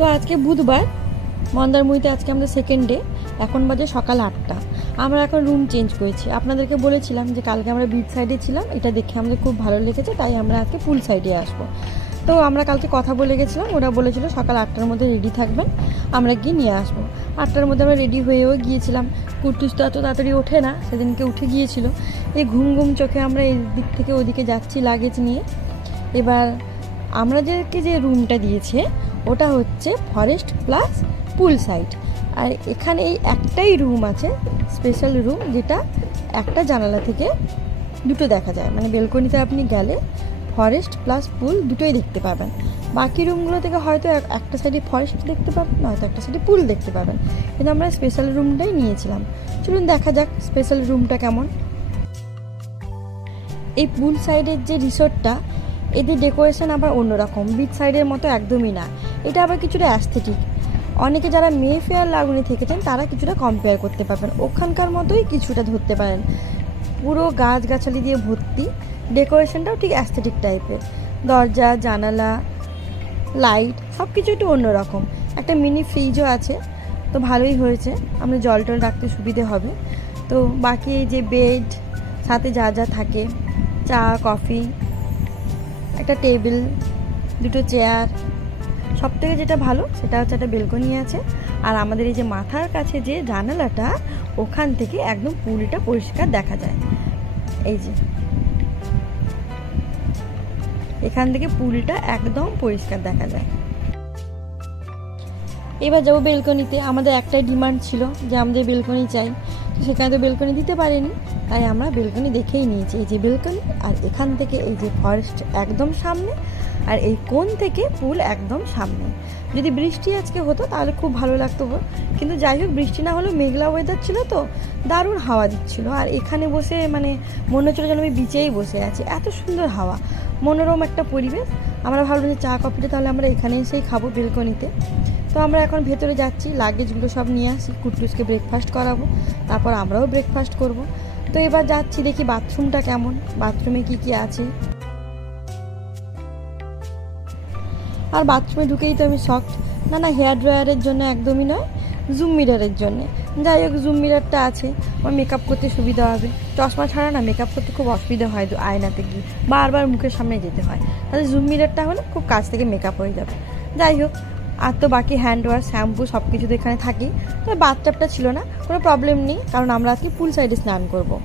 তো আজকে বুধবার, মন্দারমণিতে আজকে আমাদের সেকেন্ড ডে। এখন বাজে সকাল 8টা। আমরা এখন রুম চেঞ্জ করেছি। আপনাদেরকে বলেছিলাম যে কালকে আমরা বিচ সাইডে ছিলাম, এটা দেখে আমাদের খুব ভালো লেগেছে, তাই আমরা আজকে পুল সাইডে আসবো। তো আমরা কালকে কথা বলে গেছিলাম, ওরা বলেছিল সকাল 8টার মধ্যে রেডি থাকবেন, আমরা গিয়ে নিয়ে আসবো। 8টার মধ্যে আমরা রেডি হয়েও গিয়েছিলাম। কুট্টুস তো এত তাড়াতাড়ি ওঠে না, সেদিনকে উঠে গিয়েছিল। এই ঘুম ঘুম চোখে আমরা এই দিক থেকে ওদিকে যাচ্ছি লাগেজ নিয়ে। এবার আমরা যে রুমটা দিয়েছে ওটা হচ্ছে ফরেস্ট প্লাস পুল সাইড। আর এখানে এই একটাই রুম আছে, স্পেশাল রুম, যেটা একটা জানালা থেকে দুটো দেখা যায়, মানে বেলকনিতে আপনি গেলে ফরেস্ট প্লাস পুল দুটোই দেখতে পাবেন। বাকি রুমগুলো থেকে হয়তো একটা সাইডে ফরেস্ট দেখতে পাবেন, হয়তো একটা সাইডে পুল দেখতে পাবেন, কিন্তু আমরা স্পেশাল রুমটাই নিয়েছিলাম। চলুন দেখা যাক স্পেশাল রুমটা কেমন। এই পুল সাইডের যে রিসোর্টটা, এদের ডেকোরেশন আবার অন্যরকম, বিচ সাইডের মতো একদমই না। এটা আবার কিছুটা অ্যাস্থেটিক। অনেকে যারা মেফেয়ার লাগুনি থেকেছেন তারা কিছুটা কম্পেয়ার করতে পারবেন, ওখানকার মতোই কিছুটা ধরতে পারেন। পুরো গাছগাছালি দিয়ে ভর্তি, ডেকোরেশনটাও ঠিক অ্যাস্থেটিক টাইপের। দরজা, জানালা, লাইট সব কিছু একটু অন্যরকম। একটা মিনি ফ্রিজও আছে, তো ভালোই হয়েছে, আমরা জল টল রাখতে সুবিধে হবে। তো বাকি এই যে বেড, সাথে যা যা থাকে, চা, কফি, একটা টেবিল, দুটো চেয়ার, সব থেকে যেটা ভালো সেটা হচ্ছে একটা বেলকনি আছে। আর আমাদের এই যে মাথার কাছে যে জানালাটা, ওখান থেকে একদম পুলটা পরিষ্কার দেখা যায়। এই যে এখান থেকে পুলটা একদম পরিষ্কার দেখা যায়। এবার যাবো বেলকনিতে। আমাদের একটাই ডিমান্ড ছিল যে আমাদের বেলকনি চাই, তো সেখানে তো বেলকনি দিতে পারেনি, তাই আমরা বেলকনি দেখেই নিয়েছি। এই যে বেলকনি, আর এখান থেকে এই যে ফরেস্ট একদম সামনে, আর এই কোণ থেকে পুল একদম সামনে। যদি বৃষ্টি আজকে হতো তাহলে খুব ভালো লাগতো, কিন্তু যাই হোক বৃষ্টি না হলেও মেঘলা ওয়েদার ছিল, তো দারুণ হাওয়া দিচ্ছিল। আর এখানে বসে মানে মনে হচ্ছিল যেন আমি বিচেই বসে আছি, এত সুন্দর হাওয়া, মনোরম একটা পরিবেশ। আমরা ভাবলাম যে চা কফিটা তাহলে আমরা এখানে এসেই খাবো বেলকনিতে। তো আমরা এখন ভেতরে যাচ্ছি, লাগেজগুলো সব নিয়ে আসি, কুট্টুসকে ব্রেকফাস্ট করাবো, তারপর আমরাও ব্রেকফাস্ট করব। তো এবার যাচ্ছি, দেখি বাথরুমটা কেমন, বাথরুমে কি কি আছে। আর বাথরুমে ঢুকেই তো আমি শকড, না হেয়ার ড্রায়ারের জন্য একদমই নয়, জুম মিরারের জন্যে। যাই হোক, জুম মিরারটা আছে, আমার মেকআপ করতে সুবিধা হবে। চশমা ছাড়া না মেকআপ করতে খুব অসুবিধা হয়, আয়নাতে গিয়ে বারবার মুখের সামনে যেতে হয়। তাহলে জুম মিরারটা হলে খুব কাছ থেকে মেকআপ হয়ে যাবে। যাই হোক, আর তো বাকি হ্যান্ড ওয়াশ, শ্যাম্পু সব কিছু তো এখানে থাকি। তবে বাথটাবটা ছিল না, কোনো প্রবলেম নেই, কারণ আমরা আজকে পুল সাইডে স্নান করবো।